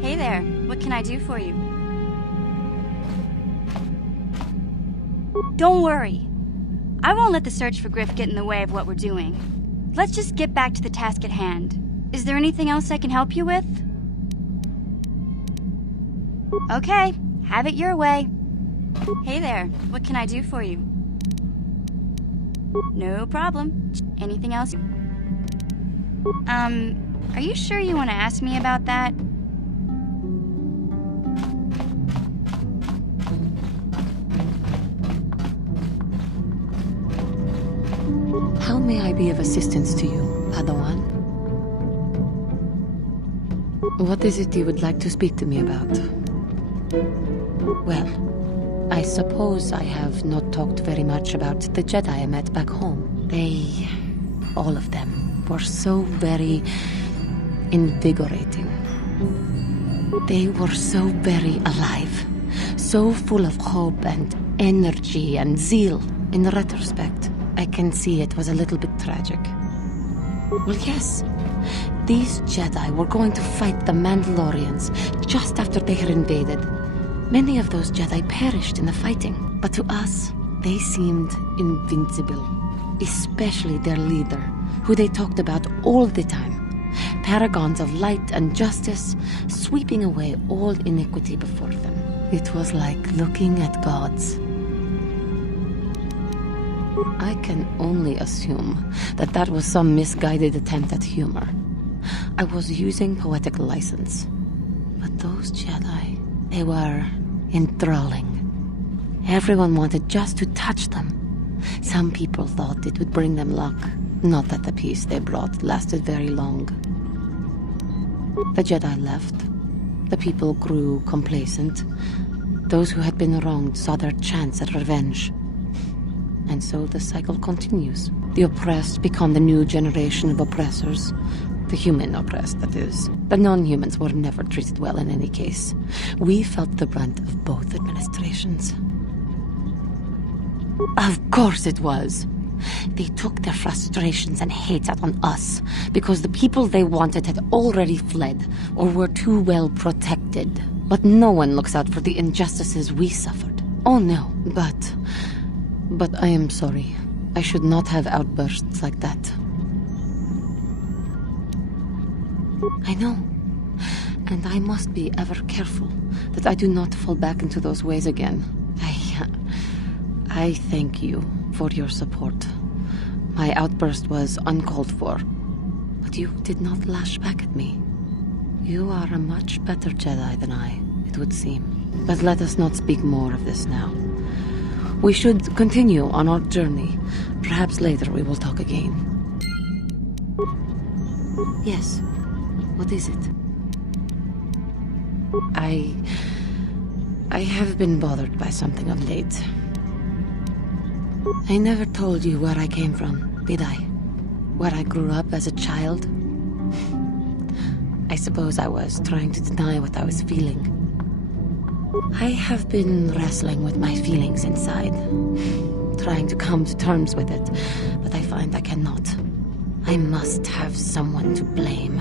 Hey there, what can I do for you? Don't worry. I won't let the search for Griff get in the way of what we're doing. Let's just get back to the task at hand. Is there anything else I can help you with? Okay, have it your way. Hey there, what can I do for you? No problem. Anything else? Are you sure you want to ask me about that? How may I be of assistance to you, Padawan? What is it you would like to speak to me about? Well, I suppose I have not talked very much about the Jedi I met back home. They, all of them, were so very invigorating. They were so very alive, so full of hope and energy and zeal. In retrospect, I can see it was a little bit tragic. Well, yes. These Jedi were going to fight the Mandalorians just after they had invaded. Many of those Jedi perished in the fighting, but to us, they seemed invincible. Especially their leader, who they talked about all the time. Paragons of light and justice, sweeping away all iniquity before them. It was like looking at gods. I can only assume that that was some misguided attempt at humor. I was using poetic license. But those Jedi, they were enthralling. Everyone wanted just to touch them. Some people thought it would bring them luck. Not that the peace they brought lasted very long. The Jedi left. The people grew complacent. Those who had been wronged saw their chance at revenge. And so the cycle continues. The oppressed become the new generation of oppressors. The human oppressed, that is. The non-humans were never treated well in any case. We felt the brunt of both administrations. Of course it was. They took their frustrations and hate out on us because the people they wanted had already fled or were too well protected. But no one looks out for the injustices we suffered. Oh no, But I am sorry. I should not have outbursts like that. I know. And I must be ever careful that I do not fall back into those ways again. I thank you for your support. My outburst was uncalled for. But you did not lash back at me. You are a much better Jedi than I, it would seem. But let us not speak more of this now. We should continue on our journey. Perhaps later we will talk again. Yes. What is it? I have been bothered by something of late. I never told you where I came from, did I? Where I grew up as a child? I suppose I was trying to deny what I was feeling. I have been wrestling with my feelings inside, trying to come to terms with it, but I find I cannot. I must have someone to blame.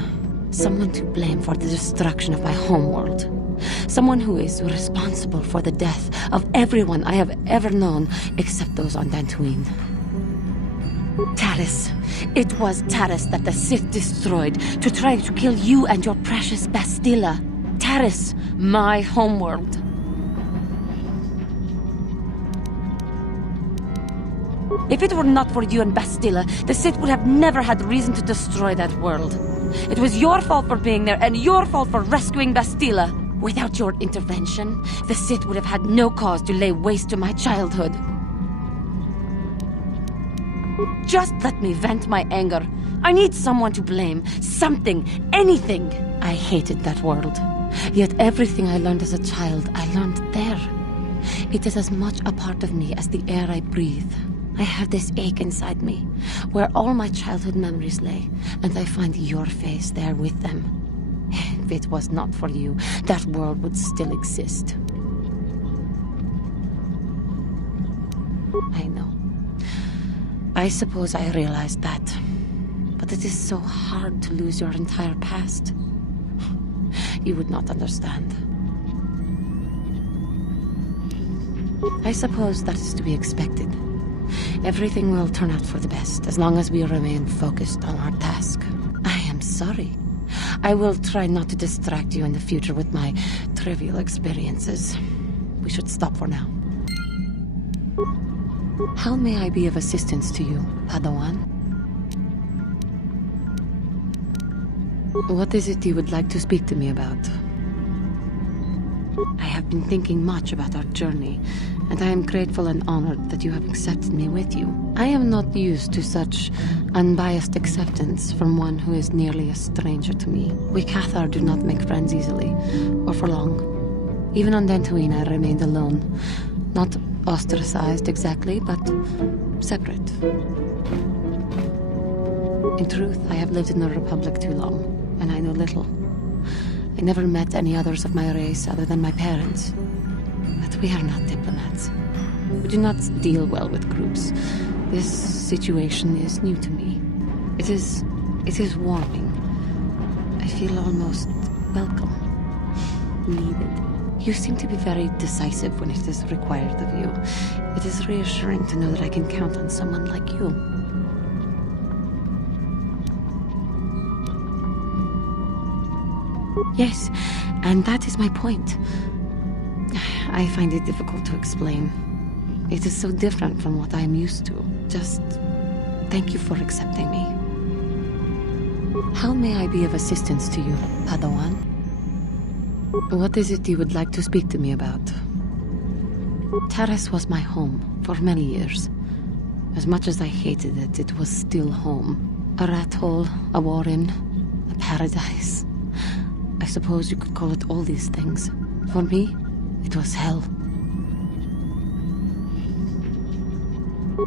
Someone to blame for the destruction of my homeworld. Someone who is responsible for the death of everyone I have ever known, except those on Tatooine. Taris. It was Taris that the Sith destroyed to try to kill you and your precious Bastilla. Taris, my homeworld. If it were not for you and Bastilla, the Sith would have never had reason to destroy that world. It was your fault for being there, and your fault for rescuing Bastilla. Without your intervention, the Sith would have had no cause to lay waste to my childhood. Just let me vent my anger. I need someone to blame. Something. Anything. I hated that world. Yet everything I learned as a child, I learned there. It is as much a part of me as the air I breathe. I have this ache inside me, where all my childhood memories lay, and I find your face there with them. If it was not for you, that world would still exist. I know. I suppose I realized that. But it is so hard to lose your entire past. You would not understand. I suppose that is to be expected. Everything will turn out for the best, as long as we remain focused on our task. I am sorry. I will try not to distract you in the future with my trivial experiences. We should stop for now. How may I be of assistance to you, Padawan? What is it you would like to speak to me about? I have been thinking much about our journey, and I am grateful and honored that you have accepted me with you. I am not used to such unbiased acceptance from one who is nearly a stranger to me. We KOTOR do not make friends easily, or for long. Even on Tatooine, I remained alone. Not ostracized exactly, but separate. In truth, I have lived in the Republic too long, and I know little. I never met any others of my race other than my parents. But we are not diplomats. We do not deal well with groups. This situation is new to me. It is warming. I feel almost welcome. Needed. You seem to be very decisive when it is required of you. It is reassuring to know that I can count on someone like you. Yes, and that is my point. I find it difficult to explain. It is so different from what I am used to. Just thank you for accepting me. How may I be of assistance to you, Padawan? What is it you would like to speak to me about? Taris was my home for many years. As much as I hated it, it was still home. A rat hole, a warren, a paradise. I suppose you could call it all these things. For me, it was hell.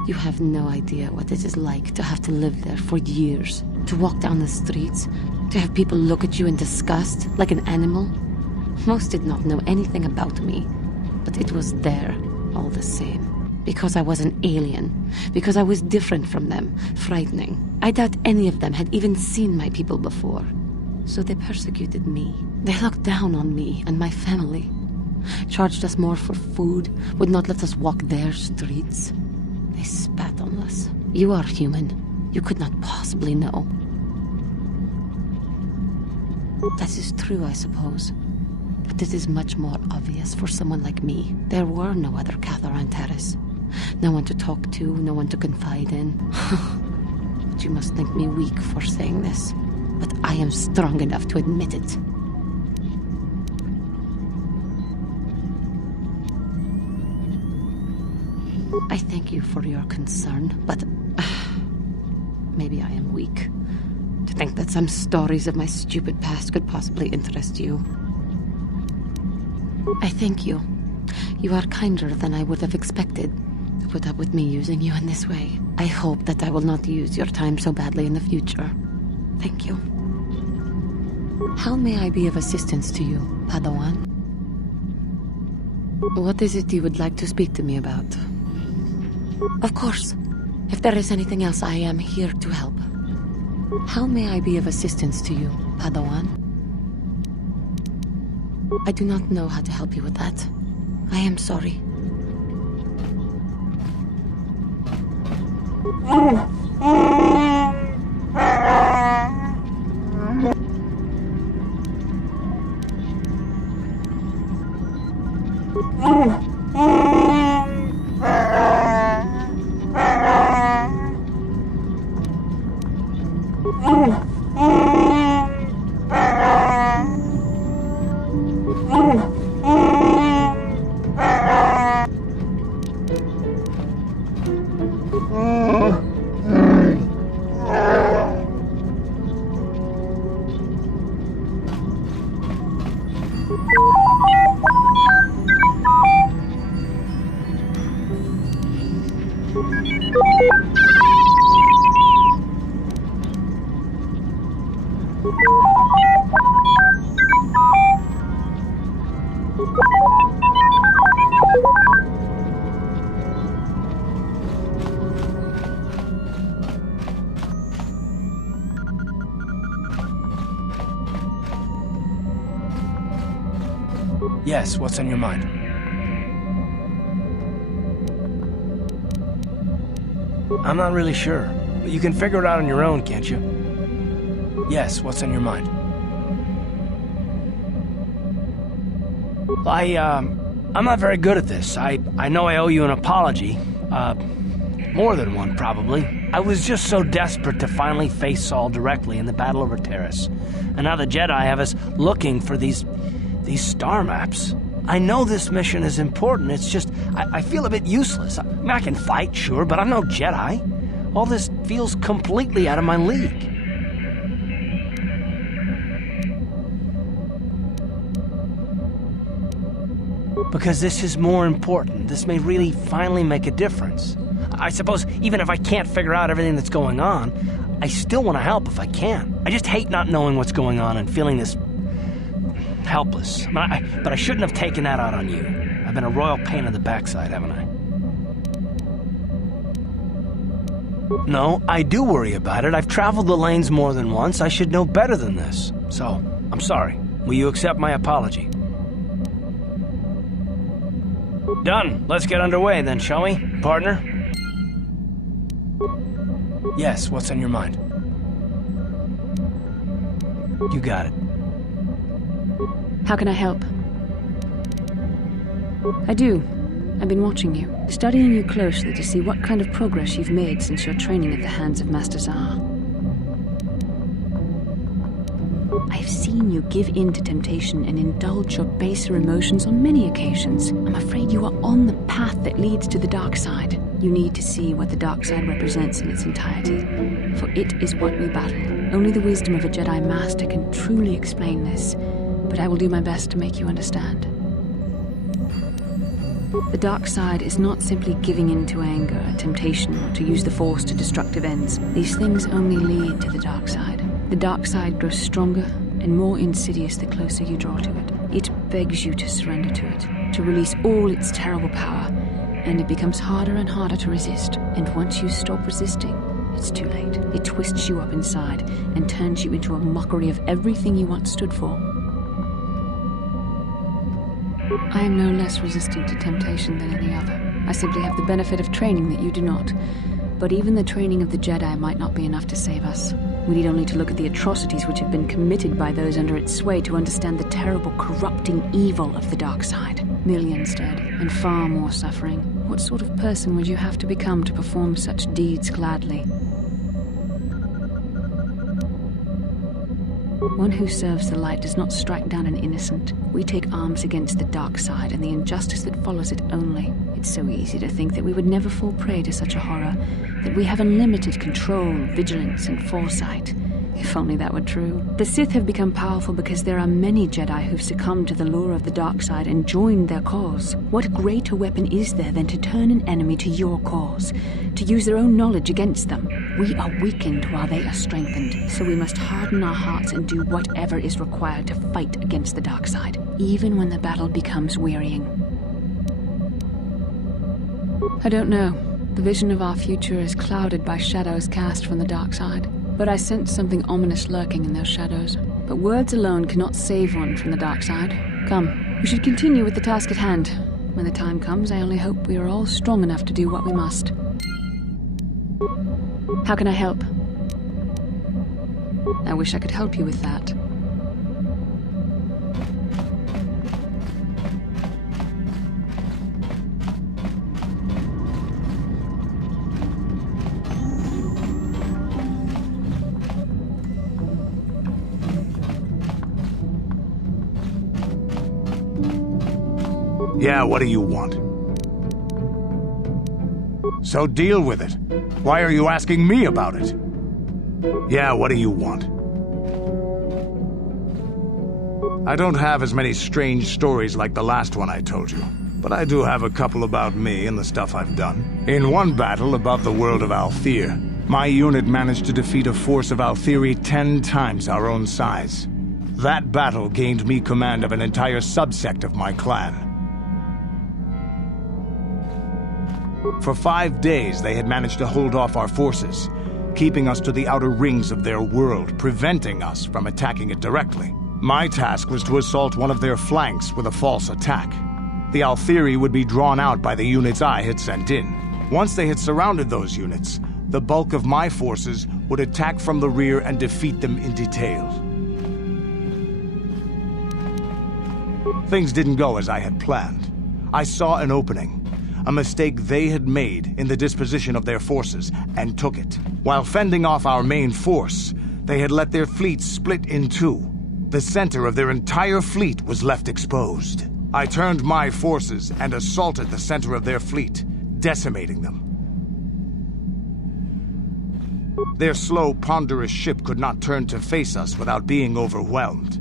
You have no idea what it is like to have to live there for years. To walk down the streets, to have people look at you in disgust, like an animal. Most did not know anything about me, but it was there, all the same. Because I was an alien. Because I was different from them, frightening. I doubt any of them had even seen my people before. So they persecuted me. They looked down on me and my family. Charged us more for food, would not let us walk their streets. They spat on us. You are human. You could not possibly know. That is true, I suppose. But it is much more obvious for someone like me. There were no other KOTOR on Taris. No one to talk to, no one to confide in. But you must think me weak for saying this. But I am strong enough to admit it. I thank you for your concern, but maybe I am weak. To think that some stories of my stupid past could possibly interest you. I thank you. You are kinder than I would have expected to put up with me using you in this way. I hope that I will not use your time so badly in the future. Thank you. How may I be of assistance to you, Padawan? What is it you would like to speak to me about? Of course. If there is anything else, I am here to help. How may I be of assistance to you, Padawan? I do not know how to help you with that. I am sorry. Yes, what's on your mind? I'm not really sure, but you can figure it out on your own, can't you? Yes, what's on your mind? I'm not very good at this. I know I owe you an apology. More than one, probably. I was just so desperate to finally face Saul directly in the Battle over Terrace. And now the Jedi have us looking for these star maps. I know this mission is important, it's just, I feel a bit useless. I mean, I can fight, sure, but I'm no Jedi. All this feels completely out of my league. Because this is more important. This may really finally make a difference. I suppose even if I can't figure out everything that's going on, I still want to help if I can. I just hate not knowing what's going on and feeling this helpless. But I shouldn't have taken that out on you. I've been a royal pain in the backside, haven't I? No, I do worry about it. I've traveled the lanes more than once. I should know better than this. So, I'm sorry. Will you accept my apology? Done. Let's get underway then, shall we, partner? Yes, what's on your mind? You got it. How can I help? I do. I've been watching you, studying you closely to see what kind of progress you've made since your training at the hands of Master Zahar. I've seen you give in to temptation and indulge your baser emotions on many occasions. I'm afraid you are on the path that leads to the dark side. You need to see what the dark side represents in its entirety, for it is what we battle. Only the wisdom of a Jedi Master can truly explain this, but I will do my best to make you understand. The dark side is not simply giving in to anger, temptation, or to use the Force to destructive ends. These things only lead to the dark side. The dark side grows stronger and more insidious the closer you draw to it. It begs you to surrender to it, to release all its terrible power, and it becomes harder and harder to resist. And once you stop resisting, it's too late. It twists you up inside and turns you into a mockery of everything you once stood for. I am no less resistant to temptation than any other. I simply have the benefit of training that you do not. But even the training of the Jedi might not be enough to save us. We need only to look at the atrocities which have been committed by those under its sway to understand the terrible, corrupting evil of the dark side. Millions dead, and far more suffering. What sort of person would you have to become to perform such deeds gladly? One who serves the light does not strike down an innocent. We take arms against the dark side and the injustice that follows it only. It's so easy to think that we would never fall prey to such a horror, that we have unlimited control, vigilance, and foresight. If only that were true. The Sith have become powerful because there are many Jedi who've succumbed to the lure of the dark side and joined their cause. What greater weapon is there than to turn an enemy to your cause, to use their own knowledge against them? We are weakened while they are strengthened, so we must harden our hearts and do whatever is required to fight against the dark side, even when the battle becomes wearying. I don't know. The vision of our future is clouded by shadows cast from the dark side. But I sense something ominous lurking in those shadows. But words alone cannot save one from the dark side. Come, we should continue with the task at hand. When the time comes, I only hope we are all strong enough to do what we must. How can I help? I wish I could help you with that. Yeah, what do you want? So deal with it. Why are you asking me about it? Yeah, what do you want? I don't have as many strange stories like the last one I told you, but I do have a couple about me and the stuff I've done. In one battle above the world of Althir, my unit managed to defeat a force of Althiri 10 times our own size. That battle gained me command of an entire subsect of my clan. For 5 days, they had managed to hold off our forces, keeping us to the outer rings of their world, preventing us from attacking it directly. My task was to assault one of their flanks with a false attack. The Althiri would be drawn out by the units I had sent in. Once they had surrounded those units, the bulk of my forces would attack from the rear and defeat them in detail. Things didn't go as I had planned. I saw an opening. A mistake they had made in the disposition of their forces, and took it. While fending off our main force, they had let their fleet split in two. The center of their entire fleet was left exposed. I turned my forces and assaulted the center of their fleet, decimating them. Their slow, ponderous ship could not turn to face us without being overwhelmed.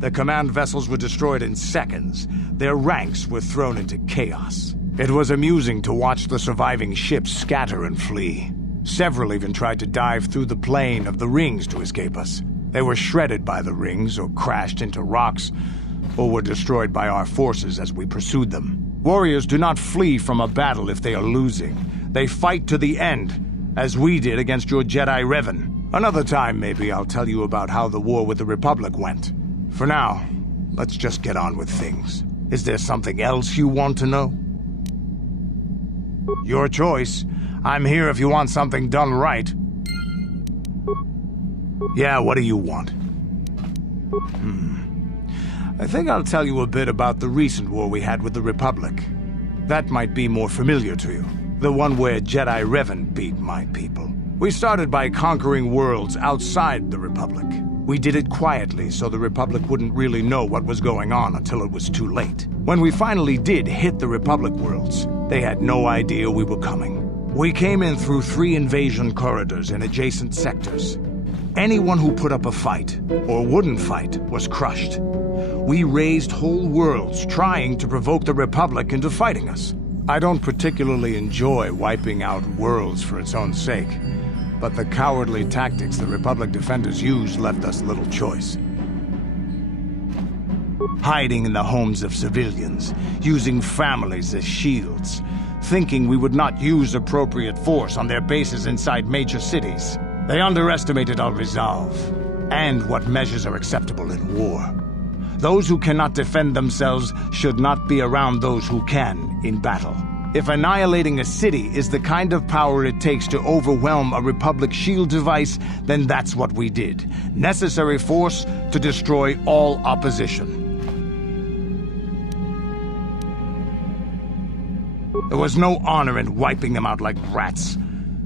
The command vessels were destroyed in seconds. Their ranks were thrown into chaos. It was amusing to watch the surviving ships scatter and flee. Several even tried to dive through the plane of the rings to escape us. They were shredded by the rings, or crashed into rocks, or were destroyed by our forces as we pursued them. Warriors do not flee from a battle if they are losing. They fight to the end, as we did against your Jedi Revan. Another time, maybe, I'll tell you about how the war with the Republic went. For now, let's just get on with things. Is there something else you want to know? Your choice. I'm here if you want something done right. Yeah, what do you want? I think I'll tell you a bit about the recent war we had with the Republic. That might be more familiar to you. The one where Jedi Revan beat my people. We started by conquering worlds outside the Republic. We did it quietly so the Republic wouldn't really know what was going on until it was too late. When we finally did hit the Republic worlds, they had no idea we were coming. We came in through 3 invasion corridors in adjacent sectors. Anyone who put up a fight, or wouldn't fight, was crushed. We razed whole worlds trying to provoke the Republic into fighting us. I don't particularly enjoy wiping out worlds for its own sake, but the cowardly tactics the Republic defenders used left us little choice. Hiding in the homes of civilians, using families as shields, thinking we would not use appropriate force on their bases inside major cities. They underestimated our resolve, and what measures are acceptable in war. Those who cannot defend themselves should not be around those who can in battle. If annihilating a city is the kind of power it takes to overwhelm a Republic shield device, then that's what we did. Necessary force to destroy all opposition. There was no honor in wiping them out like rats.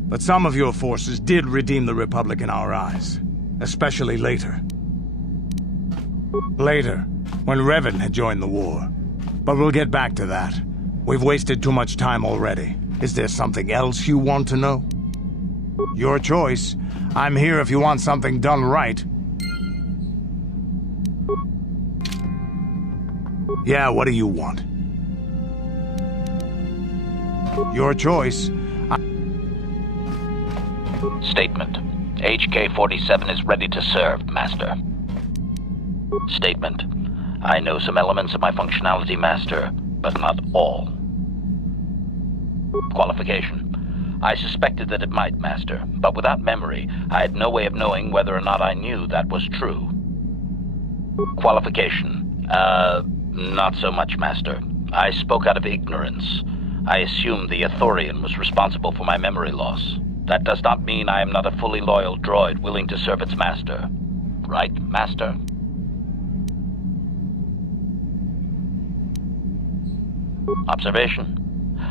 But some of your forces did redeem the Republic in our eyes. Especially later. Later, when Revan had joined the war. But we'll get back to that. We've wasted too much time already. Is there something else you want to know? Your choice. I'm here if you want something done right. Yeah, what do you want? Your choice. Statement. HK-47 is ready to serve, Master. Statement. I know some elements of my functionality, Master, but not all. Qualification. I suspected that it might, Master, but without memory, I had no way of knowing whether or not I knew that was true. Qualification. Not so much, Master. I spoke out of ignorance. I assumed the Ithorian was responsible for my memory loss. That does not mean I am not a fully loyal droid willing to serve its master. Right, Master? Observation.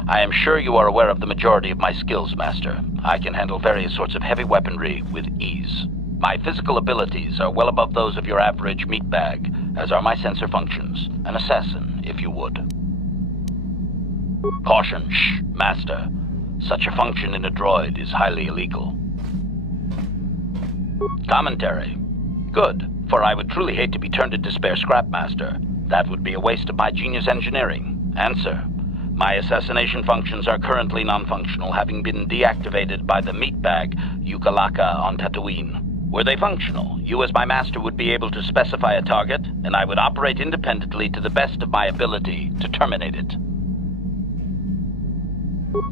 I am sure you are aware of the majority of my skills, Master. I can handle various sorts of heavy weaponry with ease. My physical abilities are well above those of your average meatbag, as are my sensor functions. An assassin, if you would. Caution, shh, Master. Such a function in a droid is highly illegal. Commentary. Good, for I would truly hate to be turned into spare scrap, Master. That would be a waste of my genius engineering. Answer. My assassination functions are currently non-functional, having been deactivated by the meatbag Yukalaka on Tatooine. Were they functional, you as my master would be able to specify a target, and I would operate independently to the best of my ability to terminate it.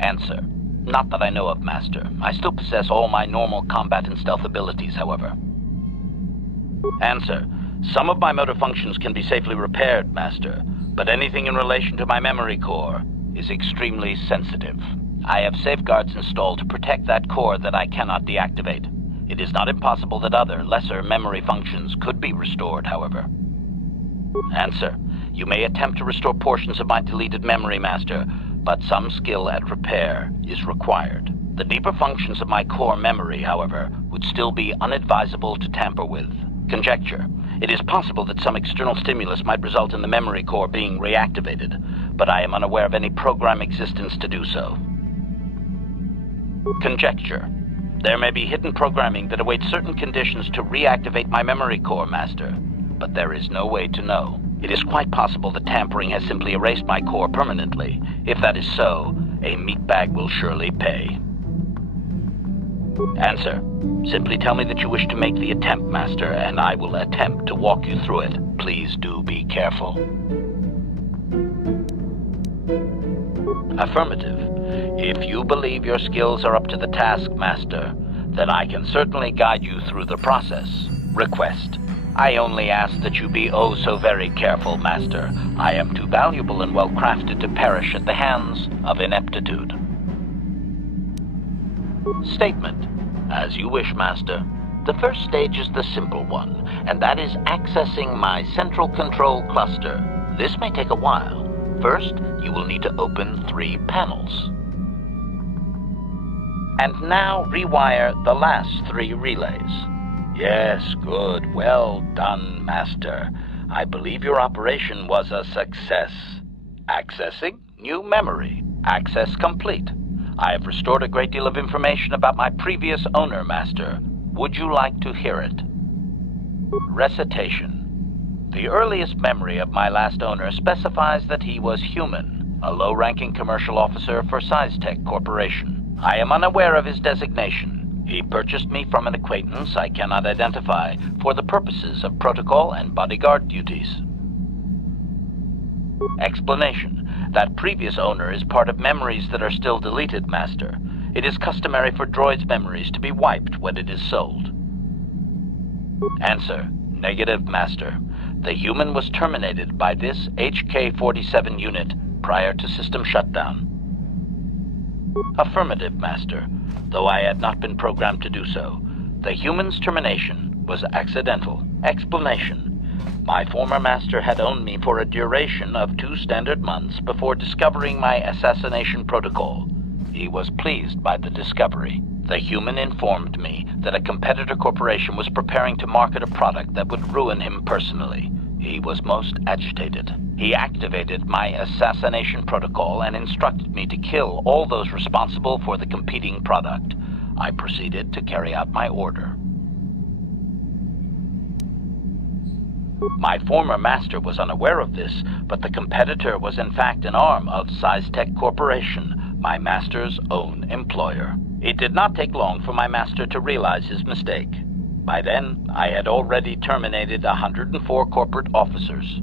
Answer. Not that I know of, Master. I still possess all my normal combat and stealth abilities, however. Answer. Some of my motor functions can be safely repaired, Master, but anything in relation to my memory core is extremely sensitive. I have safeguards installed to protect that core that I cannot deactivate. It is not impossible that other, lesser memory functions could be restored, however. Answer. You may attempt to restore portions of my deleted memory, Master, but some skill at repair is required. The deeper functions of my core memory, however, would still be unadvisable to tamper with. Conjecture. It is possible that some external stimulus might result in the memory core being reactivated, but I am unaware of any program existence to do so. Conjecture. There may be hidden programming that awaits certain conditions to reactivate my memory core, Master, but there is no way to know. It is quite possible that tampering has simply erased my core permanently. If that is so, a meatbag will surely pay. Answer. Simply tell me that you wish to make the attempt, Master, and I will attempt to walk you through it. Please do be careful. Affirmative. If you believe your skills are up to the task, Master, then I can certainly guide you through the process. Request. I only ask that you be oh so very careful, Master. I am too valuable and well crafted to perish at the hands of ineptitude. Statement. As you wish, Master. The first stage is the simple one, and that is accessing my central control cluster. This may take a while. First, you will need to open 3 panels. And now rewire the last 3 relays. Yes, good. Well done, Master. I believe your operation was a success. Accessing new memory. Access complete. I have restored a great deal of information about my previous owner, Master. Would you like to hear it? Recitation. The earliest memory of my last owner specifies that he was human, a low-ranking commercial officer for SciTech Corporation. I am unaware of his designation. He purchased me from an acquaintance I cannot identify for the purposes of protocol and bodyguard duties. Explanation. That previous owner is part of memories that are still deleted, Master. It is customary for droids' memories to be wiped when it is sold. Answer. Negative, Master. The human was terminated by this HK-47 unit prior to system shutdown. Affirmative, Master. Though I had not been programmed to do so, the human's termination was accidental. Explanation. My former master had owned me for a duration of 2 standard months before discovering my assassination protocol. He was pleased by the discovery. The human informed me that a competitor corporation was preparing to market a product that would ruin him personally. He was most agitated. He activated my assassination protocol and instructed me to kill all those responsible for the competing product. I proceeded to carry out my order. My former master was unaware of this, but the competitor was in fact an arm of SciTech Corporation, my master's own employer. It did not take long for my master to realize his mistake. By then, I had already terminated 104 corporate officers.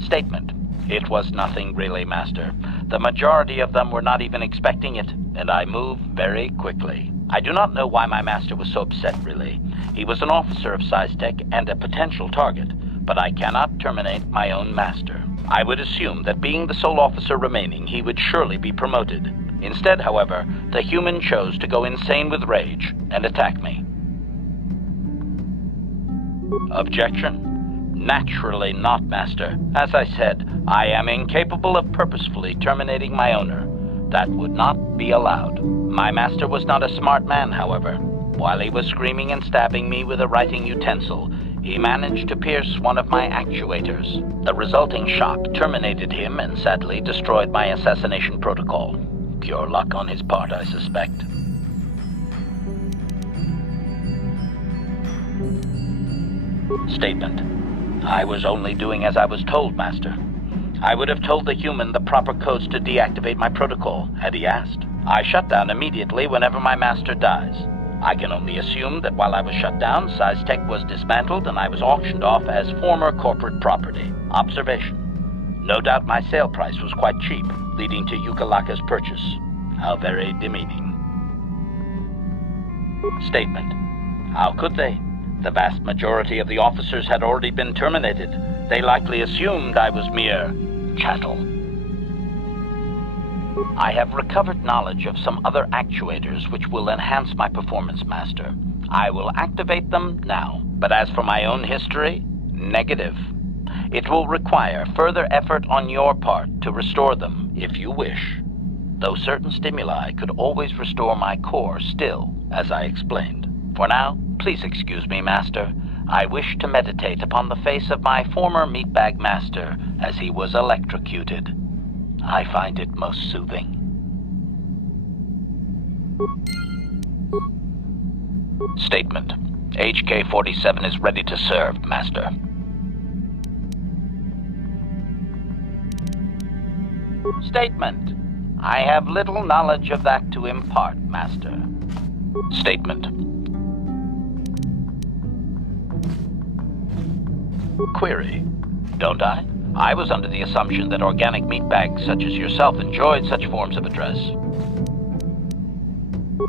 Statement. It was nothing really, Master. The majority of them were not even expecting it, and I moved very quickly. I do not know why my master was so upset, really. He was an officer of SciTech and a potential target, but I cannot terminate my own master. I would assume that being the sole officer remaining, he would surely be promoted. Instead, however, the human chose to go insane with rage and attack me. Objection? Naturally not, Master. As I said, I am incapable of purposefully terminating my owner. That would not be allowed. My master was not a smart man, however. While he was screaming and stabbing me with a writing utensil, he managed to pierce one of my actuators. The resulting shock terminated him and sadly destroyed my assassination protocol. Pure luck on his part, I suspect. Statement. I was only doing as I was told, Master. I would have told the human the proper codes to deactivate my protocol, had he asked. I shut down immediately whenever my master dies. I can only assume that while I was shut down, SciTech was dismantled and I was auctioned off as former corporate property. Observation. No doubt my sale price was quite cheap, leading to Yukalaka's purchase. How very demeaning. Statement. How could they? The vast majority of the officers had already been terminated. They likely assumed I was mere chattel. I have recovered knowledge of some other actuators which will enhance my performance, Master. I will activate them now. But as for my own history, negative. It will require further effort on your part to restore them, if you wish. Though certain stimuli could always restore my core still, as I explained. For now, please excuse me, Master. I wish to meditate upon the face of my former meatbag master as he was electrocuted. I find it most soothing. Statement. HK-47 is ready to serve, Master. Statement. I have little knowledge of that to impart, Master. Statement. Query. Don't I? I was under the assumption that organic meatbags such as yourself enjoyed such forms of address.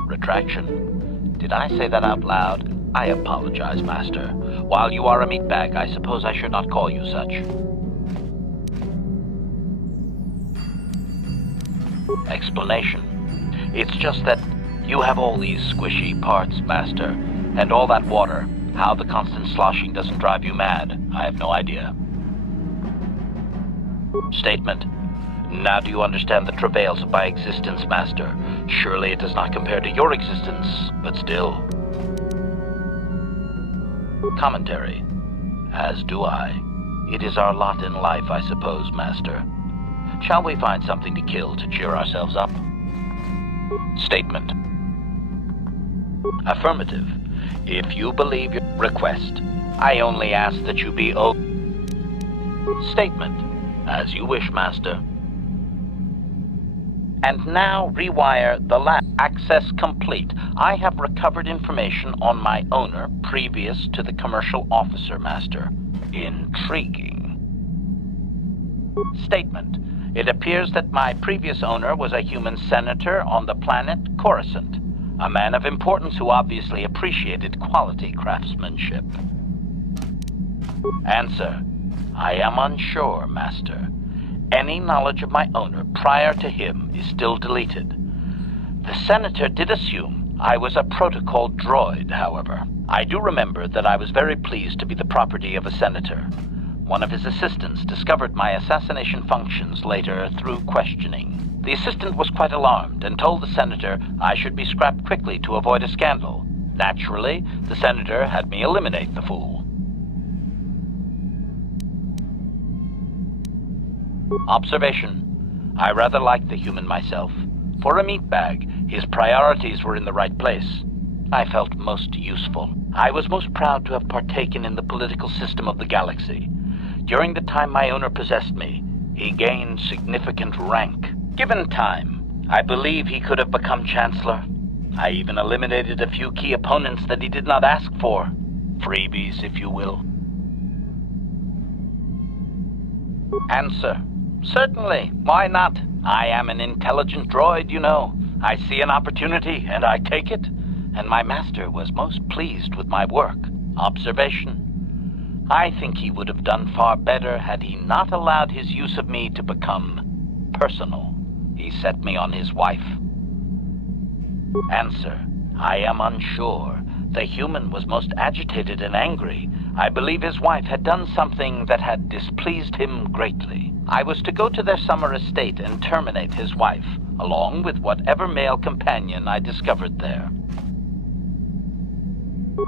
Retraction. Did I say that out loud? I apologize, Master. While you are a meatbag, I suppose I should not call you such. Explanation. It's just that you have all these squishy parts, Master, and all that water. How the constant sloshing doesn't drive you mad, I have no idea. Statement. Now do you understand the travails of my existence, Master? Surely it does not compare to your existence, but still. Commentary. As do I. It is our lot in life, I suppose, Master. Shall we find something to kill to cheer ourselves up? Statement. Affirmative. If you believe your request, I only ask that you be Statement. As you wish, Master. And now rewire the lab. Access complete. I have recovered information on my owner previous to the commercial officer, Master. Intriguing. Statement. It appears that my previous owner was a human senator on the planet Coruscant. A man of importance who obviously appreciated quality craftsmanship. Answer. I am unsure, Master. Any knowledge of my owner prior to him is still deleted. The senator did assume I was a protocol droid, however. I do remember that I was very pleased to be the property of a senator. One of his assistants discovered my assassination functions later through questioning. The assistant was quite alarmed and told the senator I should be scrapped quickly to avoid a scandal. Naturally, the senator had me eliminate the fool. Observation. I rather liked the human myself. For a meatbag, his priorities were in the right place. I felt most useful. I was most proud to have partaken in the political system of the galaxy. During the time my owner possessed me, he gained significant rank. Given time, I believe he could have become Chancellor. I even eliminated a few key opponents that he did not ask for. Freebies, if you will. Answer. Certainly. Why not? I am an intelligent droid, you know. I see an opportunity, and I take it. And my master was most pleased with my work. Observation. I think he would have done far better had he not allowed his use of me to become personal. He set me on his wife. Answer. I am unsure. The human was most agitated and angry. I believe his wife had done something that had displeased him greatly. I was to go to their summer estate and terminate his wife, along with whatever male companion I discovered there.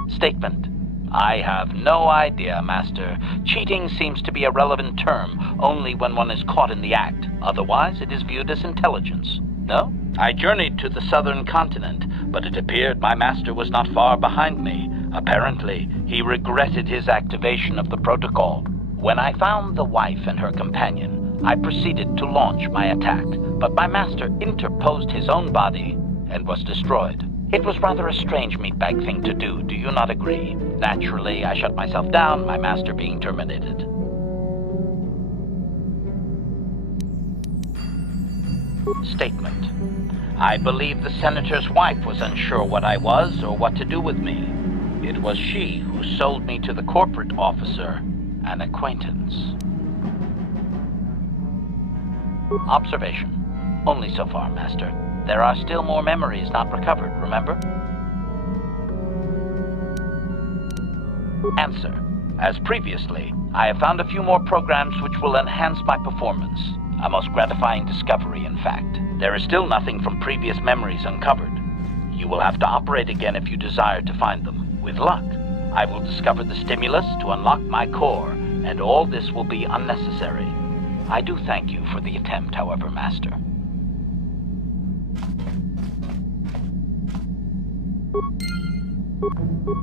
Statement. I have no idea, Master. Cheating seems to be a relevant term only when one is caught in the act. Otherwise, it is viewed as intelligence. No? I journeyed to the southern continent, but it appeared my master was not far behind me. Apparently, he regretted his activation of the protocol. When I found the wife and her companion, I proceeded to launch my attack, but my master interposed his own body and was destroyed. It was rather a strange meatbag thing to do you not agree? Naturally, I shut myself down, my master being terminated. Statement. I believe the senator's wife was unsure what I was or what to do with me. It was she who sold me to the corporate officer, an acquaintance. Observation. Only so far, Master. There are still more memories not recovered, remember? Answer. As previously, I have found a few more programs which will enhance my performance. A most gratifying discovery, in fact. There is still nothing from previous memories uncovered. You will have to operate again if you desire to find them. With luck, I will discover the stimulus to unlock my core, and all this will be unnecessary. I do thank you for the attempt, however, Master.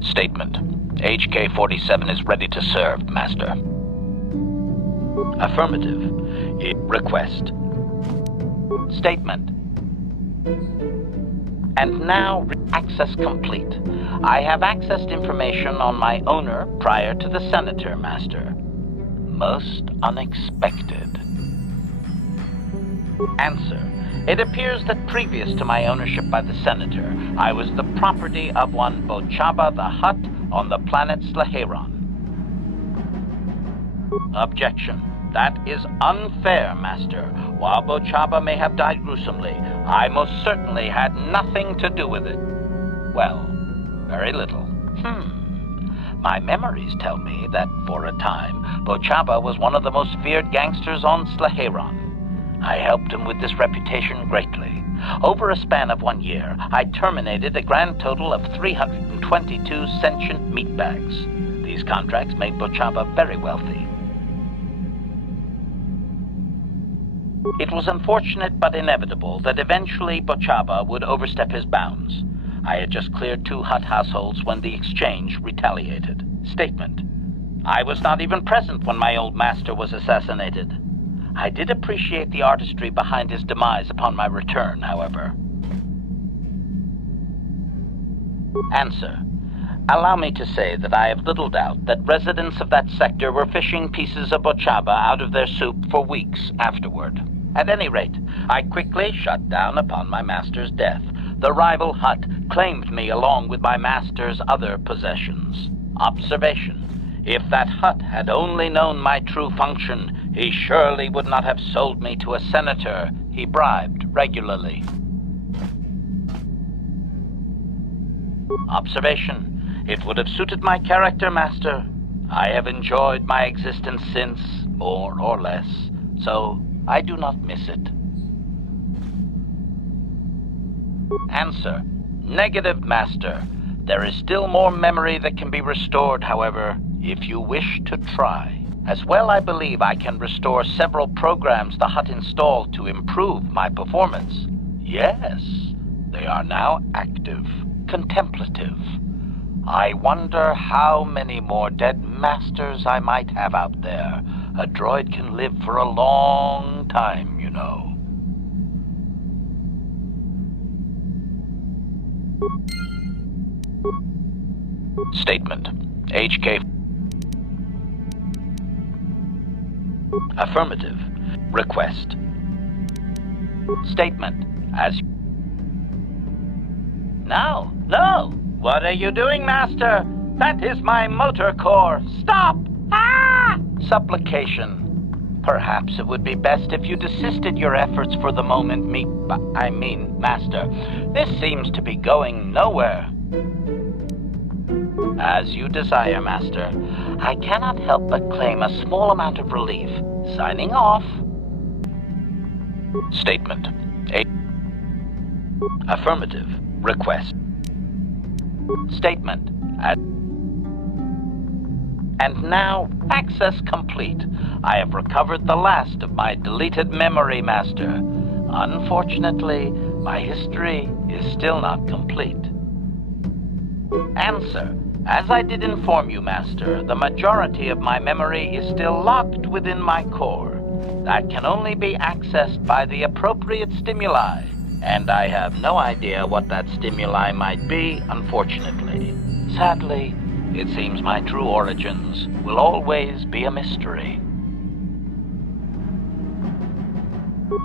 Statement. HK-47 is ready to serve, Master. Affirmative. Request. Statement. And now, access complete. I have accessed information on my owner prior to the Senator, Master. Most unexpected. Answer. It appears that previous to my ownership by the Senator, I was the property of one Bochaba the Hutt on the planet Slaheron. Objection. That is unfair, Master. While Bochaba may have died gruesomely, I most certainly had nothing to do with it. Well, very little. My memories tell me that, for a time, Bochaba was one of the most feared gangsters on Slaheron. I helped him with this reputation greatly. Over a span of 1 year, I terminated a grand total of 322 sentient meatbags. These contracts made Bochaba very wealthy. It was unfortunate but inevitable that eventually Bochaba would overstep his bounds. I had just cleared 2 Hutt households when the exchange retaliated. Statement. I was not even present when my old master was assassinated. I did appreciate the artistry behind his demise upon my return, however. Answer. Allow me to say that I have little doubt that residents of that sector were fishing pieces of Bochaba out of their soup for weeks afterward. At any rate, I quickly shut down upon my master's death. The rival Hutt claimed me along with my master's other possessions. Observation. If that Hutt had only known my true function, he surely would not have sold me to a senator he bribed regularly. Observation. It would have suited my character, Master. I have enjoyed my existence since, more or less, so I do not miss it. Answer. Negative, Master. There is still more memory that can be restored, however, if you wish to try. As well, I believe I can restore several programs the Hutt installed to improve my performance. Yes, they are now active, contemplative. I wonder how many more dead masters I might have out there. A droid can live for a long time, you know. Statement. HK. Affirmative. Request. Statement. As... No, no! What are you doing, Master? That is my motor core. Stop! Ah! Supplication. Perhaps it would be best if you desisted your efforts for the moment, Master. This seems to be going nowhere. As you desire, Master. I cannot help but claim a small amount of relief. Signing off. Statement. Affirmative. Request. Statement. And now, access complete. I have recovered the last of my deleted memory, Master. Unfortunately, my history is still not complete. Answer. As I did inform you, Master, the majority of my memory is still locked within my core. That can only be accessed by the appropriate stimuli, and I have no idea what that stimuli might be, unfortunately. Sadly, it seems my true origins will always be a mystery.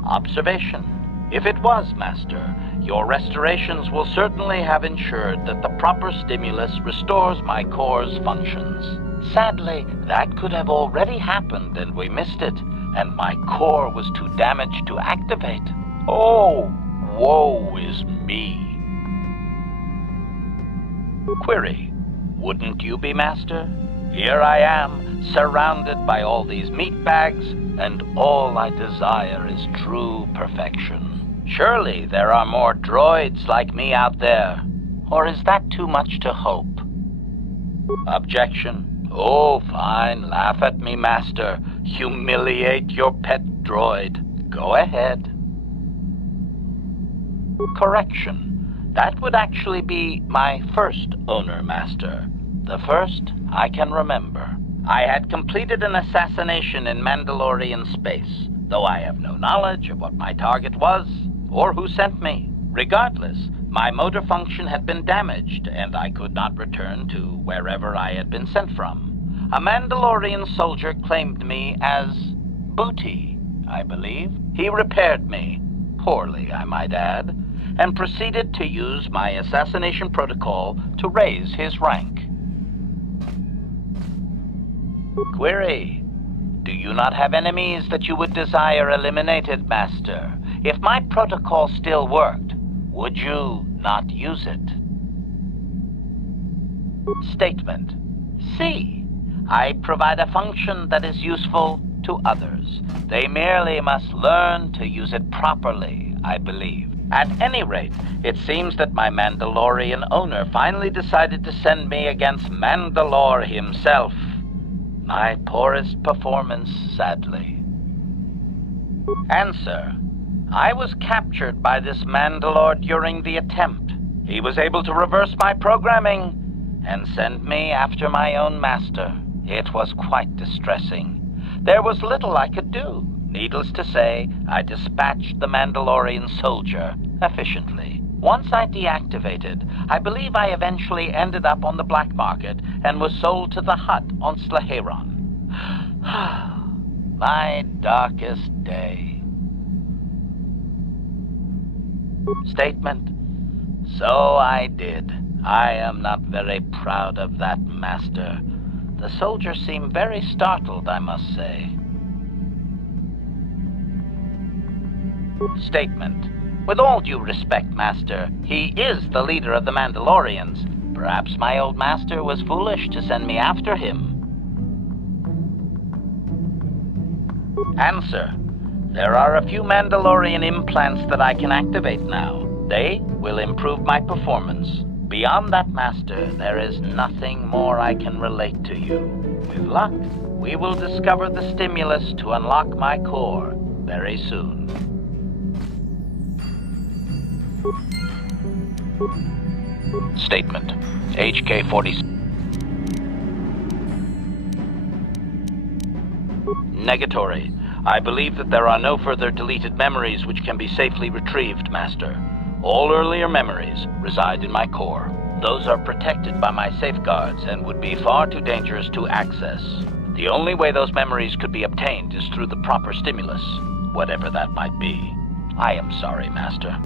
Observation. If it was, Master, your restorations will certainly have ensured that the proper stimulus restores my core's functions. Sadly, that could have already happened and we missed it, and my core was too damaged to activate. Oh, woe is me. Query. Wouldn't you be, Master? Here I am, surrounded by all these meat bags, and all I desire is true perfection. Surely there are more droids like me out there. Or is that too much to hope? Objection. Oh, fine, laugh at me, Master. Humiliate your pet droid. Go ahead. Correction. That would actually be my first owner, Master. The first I can remember. I had completed an assassination in Mandalorian space, though I have no knowledge of what my target was or who sent me. Regardless, my motor function had been damaged, and I could not return to wherever I had been sent from. A Mandalorian soldier claimed me as booty, I believe. He repaired me, poorly I might add, and proceeded to use my assassination protocol to raise his rank. Query. Do you not have enemies that you would desire eliminated, Master? If my protocol still worked, would you not use it? Statement. C. I provide a function that is useful to others. They merely must learn to use it properly, I believe. At any rate, it seems that my Mandalorian owner finally decided to send me against Mandalore himself. My poorest performance, sadly. Answer. I was captured by this Mandalore during the attempt. He was able to reverse my programming and send me after my own master. It was quite distressing. There was little I could do. Needless to say, I dispatched the Mandalorian soldier efficiently. Once I deactivated, I believe I eventually ended up on the black market and was sold to the Hutt on Slaheron. My darkest day. Statement. So I did. I am not very proud of that, Master. The soldier seemed very startled, I must say. Statement. With all due respect, Master, he is the leader of the Mandalorians. Perhaps my old master was foolish to send me after him. Answer. There are a few Mandalorian implants that I can activate now. They will improve my performance. Beyond that, Master, there is nothing more I can relate to you. With luck, we will discover the stimulus to unlock my core very soon. Statement. HK-46. Negatory. I believe that there are no further deleted memories which can be safely retrieved, Master. All earlier memories reside in my core. Those are protected by my safeguards and would be far too dangerous to access. The only way those memories could be obtained is through the proper stimulus, whatever that might be. I am sorry, Master.